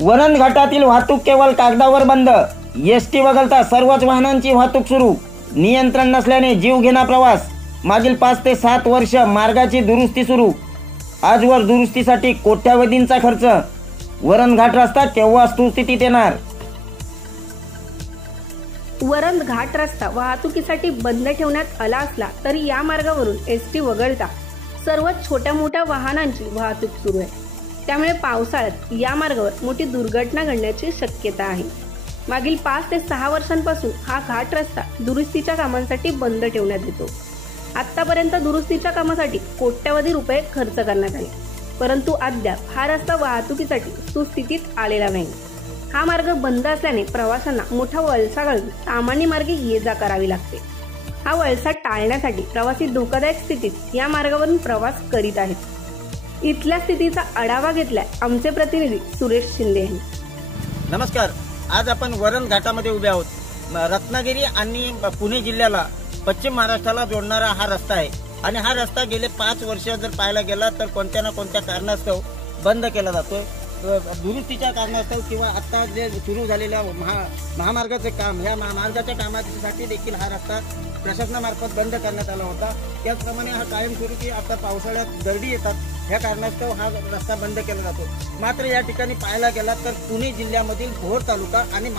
वरण घाटातील वाहतूक केवळ कागदावर बंद। एसटी वगळता सर्वच वाहनांची वाहतूक सुरू। नियंत्रण नसल्याने जीवघेणा प्रवास। मागील 5 ते 7 वर्ष मार्गाची दुरुस्ती सुरू। आजवर दुरुस्तीसाठी कोट्यावधींचा खर्च। वरण घाट रस्ता केव्हा सुस्थितीत येणार? वरण घाट रस्ता वाहतुकीसाठी बंद ठेवण्यात आला असला तरी या मार्गावरून एसटी वगळता सर्वच छोट्या मोठ्या वाहनांची वाहतूक सुरू आहे। त्यामुळे पावसाळ्यात या मार्गावर मोठी दुर्घटना घडण्याची शक्यता आहे। मागील 5 ते 6 वर्षांपासून हा घाट रस्ता दुरुस्तीच्या कामांसाठी बंद ठेवण्यात येतो। आतापर्यंत दुरुस्तीच्या कामासाठी कोट्यवधी रुपये खर्च करण्यात आले, परंतु अद्याप हा रस्ता वाहतुकीसाठी सुस्थितीत आलेला नाही। हा मार्ग बंद असल्याने प्रवाशांना मोठा वळसा घालून सामान्य मार्गे ये जा करावी लागते। हा वळसा टाळण्यासाठी प्रवासी धोकादायक स्थितीत या मार्गावरून प्रवास करीत आहेत। इथल्या स्थितीचा आढावा घेतलाय आमचे प्रतिनिधी सुरेश शिंदे यांनी। नमस्कार, आज आपण वरण घाटामध्ये उभे आहोत। रत्नागिरी आणि पुणे जिल्ह्याला पश्चिम महाराष्ट्राला जोडणारा हा रस्ता आहे आणि हा रस्ता गेले 5 वर्ष जर पाहायला गेला तर कोणत्या ना कोणत्या कारणास्तव बंद केला जातोय। दुरुस्तीच्या कारणास्तव किंवा आता जे सुरू झालेल्या महामार्गाचे काम, ह्या महामार्गाच्या कामासाठी देखील हा रस्ता प्रशासनामार्फत बंद करण्यात आला होता। त्याचप्रमाणे हा कायमस्वरूपी आता पावसाळ्यात दरडी येतात, ह्या कारणास्तव हा रस्ता बंद केला जातो। मात्र या ठिकाणी पाहायला गेला तर पुणे जिल्ह्यामधील भोर तालुका आणि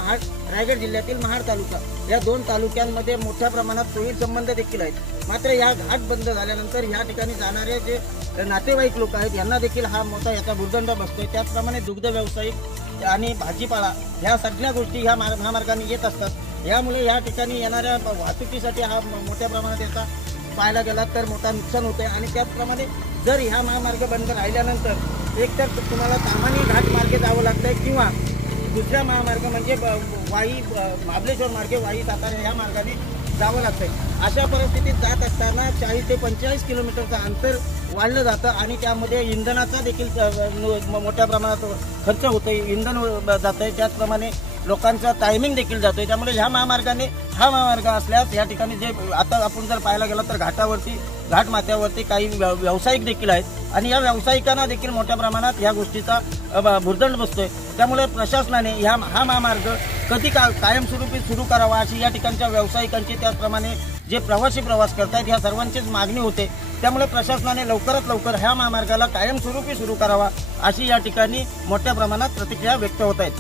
रायगड जिल्ह्यातील महाड तालुका या 2 तालुक्यांमध्ये मोठ्या प्रमाणात सोयी संबंध देखील आहेत। मात्र या घाट बंद झाल्यानंतर या ठिकाणी जाणारे जे नातेवाईक लोक आहेत यांना देखील हा मोठा याचा भुर्दंड बसतोय। त्याचप्रमाणे दुग्ध व्यावसायिक आणि भाजीपाला ह्या सगळ्या गोष्टी ह्या महामार्गाने येत असतात। यामुळे या ठिकाणी येणाऱ्या वाहतुकीसाठी हा मोठ्या प्रमाणात याचा पाहायला गेला तर मोठा नुकसान होते। आणि त्याचप्रमाणे जर ह्या महामार्ग बंद राहिल्यानंतर एकतर तुम्हाला ताम्हाणी घाट मार्गे जावं लागतंय किंवा दुसरा महामार्ग म्हणजे वाई महाबळेश्वर मार्गे वाई सातारा ह्या मार्गाने जावं लागतंय। अशा परिस्थितीत जात असताना 40 ते 45 किलोमीटरचं अंतर वाढलं जातं आणि त्यामध्ये इंधनाचा देखील मोठ्या प्रमाणात खर्च होतोय, इंधन जातंय। त्याचप्रमाणे लोकांचा टायमिंग देखील जातोय। त्यामुळे ह्या महामार्गाने हा महामार्ग असल्यास या ठिकाणी जे आता आपण जर पाहायला गेला तर घाट माथ्यावरती काही व्यावसायिक देखील आहेत आणि या व्यावसायिकांना देखील मोठ्या प्रमाणात ह्या गोष्टीचा भुर्दंड बसतोय। त्यामुळे प्रशासनाने हा महामार्ग कधी कायमस्वरूपी सुरू करावा अशी या ठिकाणच्या व्यावसायिकांची, त्याचप्रमाणे जे प्रवासी प्रवास करतात ह्या सर्वांचीच मागणी होते। त्यामुळे प्रशासनाने लवकरात लवकर ह्या महामार्गाला कायमस्वरूपी सुरू करावा अशी या ठिकाणी मोठ्या प्रमाणात प्रतिक्रिया व्यक्त होत आहेत।